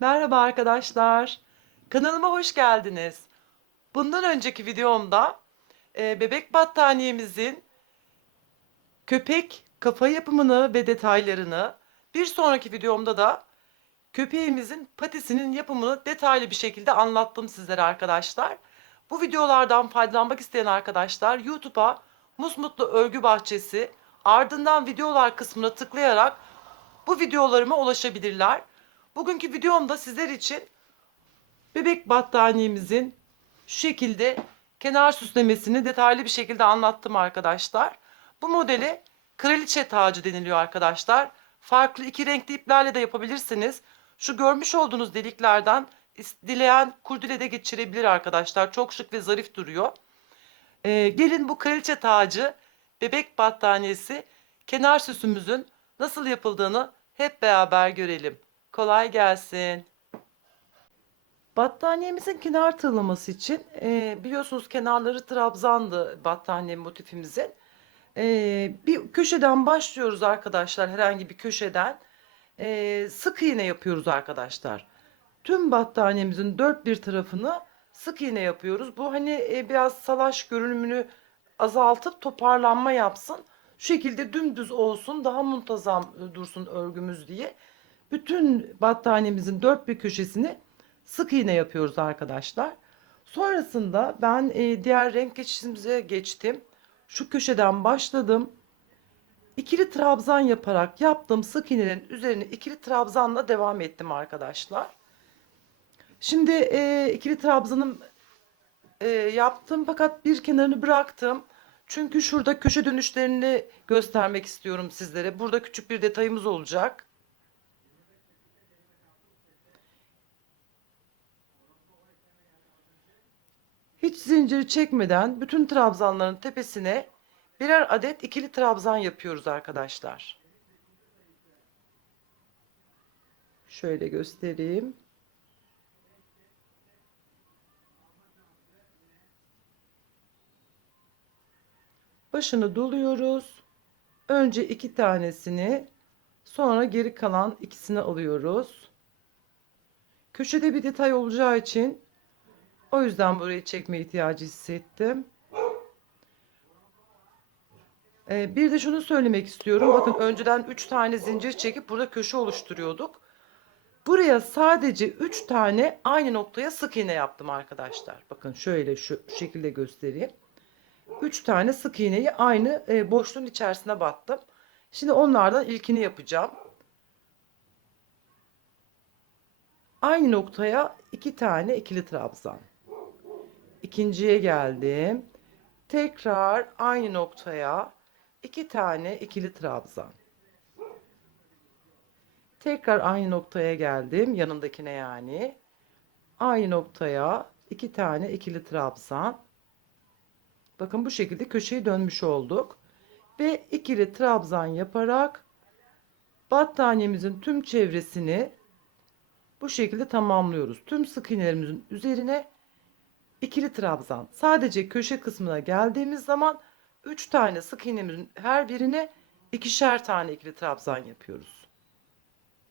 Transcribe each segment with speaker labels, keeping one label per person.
Speaker 1: Merhaba arkadaşlar. Kanalıma hoş geldiniz. Bundan önceki videomda e, bebek battaniyemizin köpek kafa yapımını ve detaylarını, bir sonraki videomda da köpeğimizin patisinin yapımını detaylı bir şekilde anlattım sizlere arkadaşlar. Bu videolardan faydalanmak isteyen arkadaşlar YouTube'a Musmutlu Örgü Bahçesi ardından videolar kısmına tıklayarak bu videolarıma ulaşabilirler. Bugünkü videomda sizler için bebek battaniyemizin şu şekilde kenar süslemesini detaylı bir şekilde anlattım arkadaşlar. Bu modeli kraliçe tacı deniliyor arkadaşlar. Farklı iki renkli iplerle de yapabilirsiniz. Şu görmüş olduğunuz deliklerden dileyen kurdele de geçirebilir arkadaşlar. Çok şık ve zarif duruyor. Ee, gelin bu kraliçe tacı, bebek battaniyesi, kenar süsümüzün nasıl yapıldığını hep beraber görelim. Kolay gelsin. Battaniyemizin kenar tığlaması için e, biliyorsunuz kenarları trabzandı battaniye motifimizin. E, bir köşeden başlıyoruz arkadaşlar herhangi bir köşeden. E, sık iğne yapıyoruz arkadaşlar. Tüm battaniyemizin dört bir tarafını sık iğne yapıyoruz. Bu hani e, biraz salaş görünümünü azaltıp toparlanma yapsın. Şu şekilde dümdüz olsun daha muntazam e, dursun örgümüz diye. Bütün battaniyemizin dört bir köşesini sık iğne yapıyoruz arkadaşlar. Sonrasında ben e, diğer renk geçişimize geçtim. Şu köşeden başladım. İkili trabzan yaparak yaptığım sık iğnelerin üzerine ikili trabzanla devam ettim arkadaşlar. Şimdi e, ikili trabzanım e, yaptım fakat bir kenarını bıraktım. Çünkü şurada köşe dönüşlerini göstermek istiyorum sizlere. Burada küçük bir detayımız olacak. Hiç zinciri çekmeden bütün trabzanların tepesine birer adet ikili trabzan yapıyoruz arkadaşlar. Şöyle göstereyim. Başını doluyoruz. Önce iki tanesini, sonra geri kalan ikisini alıyoruz. Köşede bir detay olacağı için o yüzden burayı çekme ihtiyacı hissettim. Ee, bir de şunu söylemek istiyorum. Bakın önceden 3 tane zincir çekip burada köşe oluşturuyorduk. Buraya sadece 3 tane aynı noktaya sık iğne yaptım arkadaşlar. Bakın şöyle şu şekilde göstereyim. 3 tane sık iğneyi aynı e, boşluğun içerisine battım. Şimdi onlardan ilkini yapacağım. Aynı noktaya 2 tane ikili trabzan. İkinciye geldim. Tekrar aynı noktaya 2 tane ikili trabzan. Tekrar aynı noktaya geldim. Yanındakine yani. Aynı noktaya 2 tane ikili trabzan. Bakın bu şekilde köşeyi dönmüş olduk. Ve ikili trabzan yaparak battaniyemizin tüm çevresini bu şekilde tamamlıyoruz. Tüm sık iğnelerimizin üzerine ikili trabzan. Sadece köşe kısmına geldiğimiz zaman 3 tane sık iğnemizin her birine ikişer tane ikili trabzan yapıyoruz.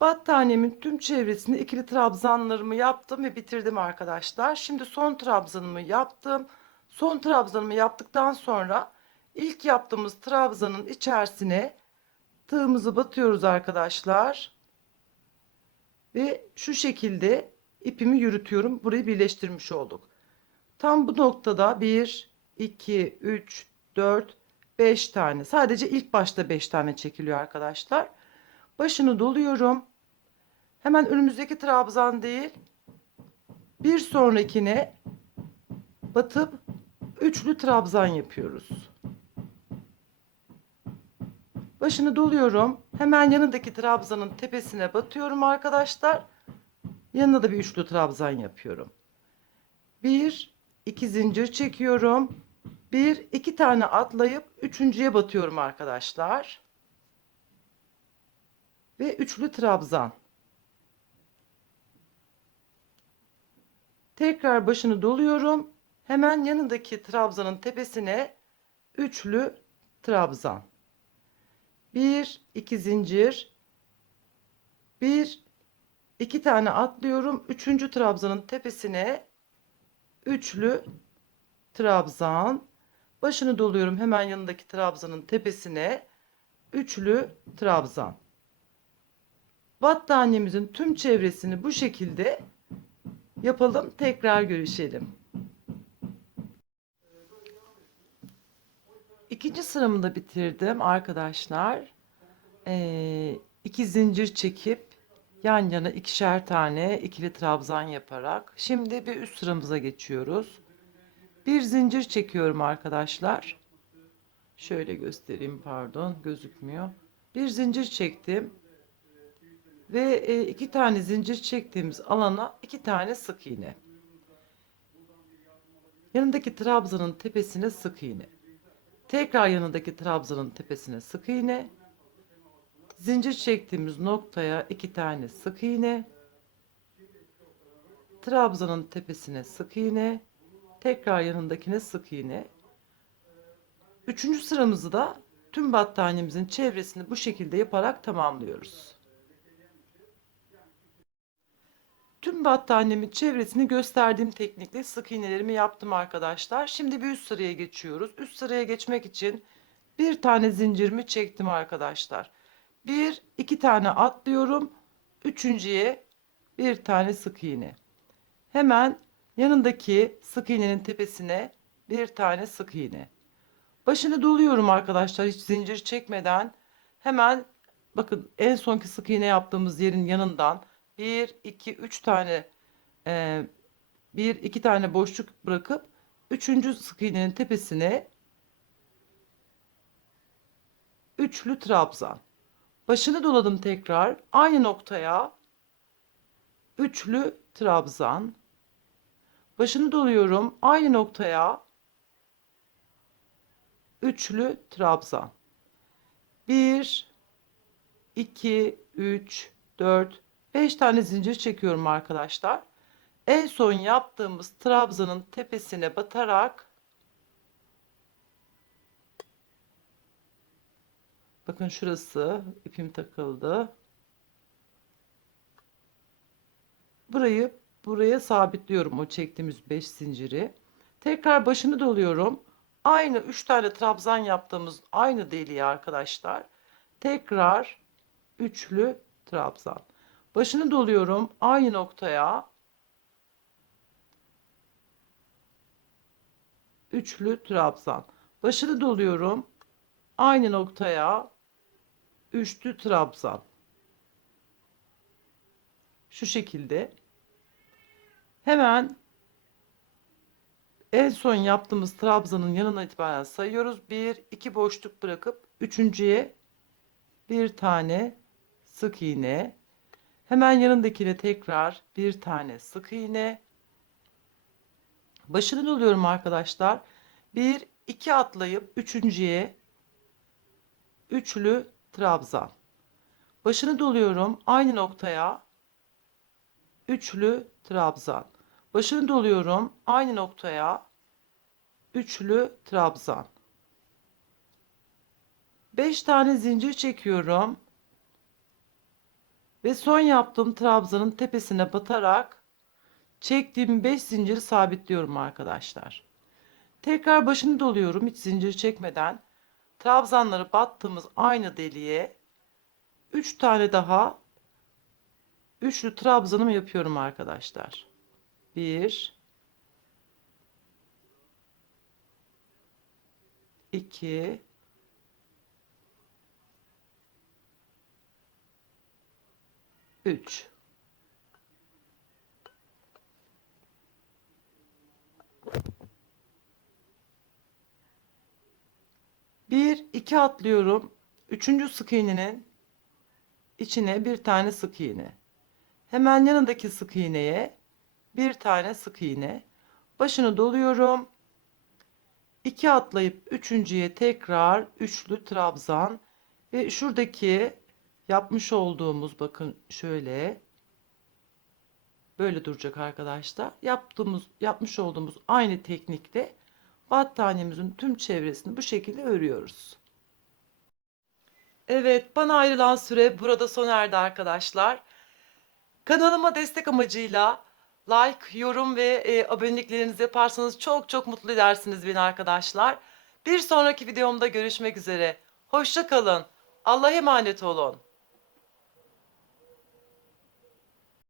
Speaker 1: Battaniyemin tüm çevresini ikili trabzanlarımı yaptım ve bitirdim arkadaşlar. Şimdi son trabzanımı yaptım. Son trabzanımı yaptıktan sonra ilk yaptığımız trabzanın içerisine tığımızı batıyoruz arkadaşlar. Ve şu şekilde ipimi yürütüyorum. Burayı birleştirmiş olduk. Tam bu noktada 1, 2, 3, 4, 5 tane. Sadece ilk başta 5 tane çekiliyor arkadaşlar. Başını doluyorum. Hemen önümüzdeki trabzan değil. Bir sonrakine batıp üçlü trabzan yapıyoruz. Başını doluyorum. Hemen yanındaki trabzanın tepesine batıyorum arkadaşlar. Yanına da bir üçlü trabzan yapıyorum. Bir, iki zincir çekiyorum. Bir, iki tane atlayıp üçüncüye batıyorum arkadaşlar. Ve üçlü trabzan. Tekrar başını doluyorum. Hemen yanındaki trabzanın tepesine üçlü trabzan. Bir, iki zincir. Bir, 2 tane atlıyorum. Üçüncü trabzanın tepesine üçlü trabzan. Başını doluyorum hemen yanındaki trabzanın tepesine üçlü trabzan. Battaniyemizin tüm çevresini bu şekilde yapalım. Tekrar görüşelim. İkinci sıramı da bitirdim arkadaşlar. Ee, iki zincir çekip yan yana ikişer tane ikili trabzan yaparak. Şimdi bir üst sıramıza geçiyoruz. Bir zincir çekiyorum arkadaşlar. Şöyle göstereyim pardon gözükmüyor. Bir zincir çektim. Ve e, iki tane zincir çektiğimiz alana iki tane sık iğne. Yanındaki trabzanın tepesine sık iğne. Tekrar yanındaki trabzanın tepesine sık iğne. Zincir çektiğimiz noktaya iki tane sık iğne. Trabzanın tepesine sık iğne. Tekrar yanındakine sık iğne. Üçüncü sıramızı da tüm battaniyemizin çevresini bu şekilde yaparak tamamlıyoruz. Tüm battaniyemin çevresini gösterdiğim teknikle sık iğnelerimi yaptım arkadaşlar. Şimdi bir üst sıraya geçiyoruz. Üst sıraya geçmek için bir tane zincirimi çektim arkadaşlar. Bir, iki tane atlıyorum. Üçüncüye bir tane sık iğne. Hemen yanındaki sık iğnenin tepesine bir tane sık iğne. Başını doluyorum arkadaşlar hiç zincir çekmeden. Hemen bakın en sonki sık iğne yaptığımız yerin yanından 1 2 3 tane e, 1 2 tane boşluk bırakıp 3. sık iğnenin tepesine üçlü trabzan. Başını doladım tekrar aynı noktaya üçlü trabzan. Başını doluyorum aynı noktaya üçlü trabzan. 1 2 3 4 5 tane zincir çekiyorum arkadaşlar. En son yaptığımız trabzanın tepesine batarak bakın şurası ipim takıldı. Burayı buraya sabitliyorum o çektiğimiz 5 zinciri. Tekrar başını doluyorum. Aynı 3 tane trabzan yaptığımız aynı deliği arkadaşlar. Tekrar üçlü trabzan. Başını doluyorum aynı noktaya. Üçlü trabzan. Başını doluyorum aynı noktaya. Üçlü trabzan. Şu şekilde. Hemen en son yaptığımız trabzanın yanına itibaren sayıyoruz. Bir, iki boşluk bırakıp üçüncüye bir tane sık iğne. Hemen yanındakine tekrar bir tane sık iğne. Başını doluyorum arkadaşlar. Bir, iki atlayıp üçüncüye üçlü trabzan. Başını doluyorum aynı noktaya üçlü trabzan. Başını doluyorum aynı noktaya üçlü trabzan. 5 tane zincir çekiyorum. Ve son yaptığım trabzanın tepesine batarak çektiğim 5 zinciri sabitliyorum arkadaşlar. Tekrar başını doluyorum hiç zincir çekmeden. Trabzanları battığımız aynı deliğe 3 tane daha üçlü trabzanımı yapıyorum arkadaşlar. 1 2 3 1 2 atlıyorum. Üçüncü sık iğnenin içine bir tane sık iğne. Hemen yanındaki sık iğneye bir tane sık iğne. Başını doluyorum. 2 atlayıp üçüncüye tekrar üçlü trabzan ve şuradaki yapmış olduğumuz bakın şöyle böyle duracak arkadaşlar. Yaptığımız yapmış olduğumuz aynı teknikte battaniyemizin tüm çevresini bu şekilde örüyoruz. Evet, bana ayrılan süre burada sona erdi arkadaşlar. Kanalıma destek amacıyla like, yorum ve e, aboneliklerinizi yaparsanız çok çok mutlu edersiniz beni arkadaşlar. Bir sonraki videomda görüşmek üzere. Hoşça kalın. Allah'a emanet olun.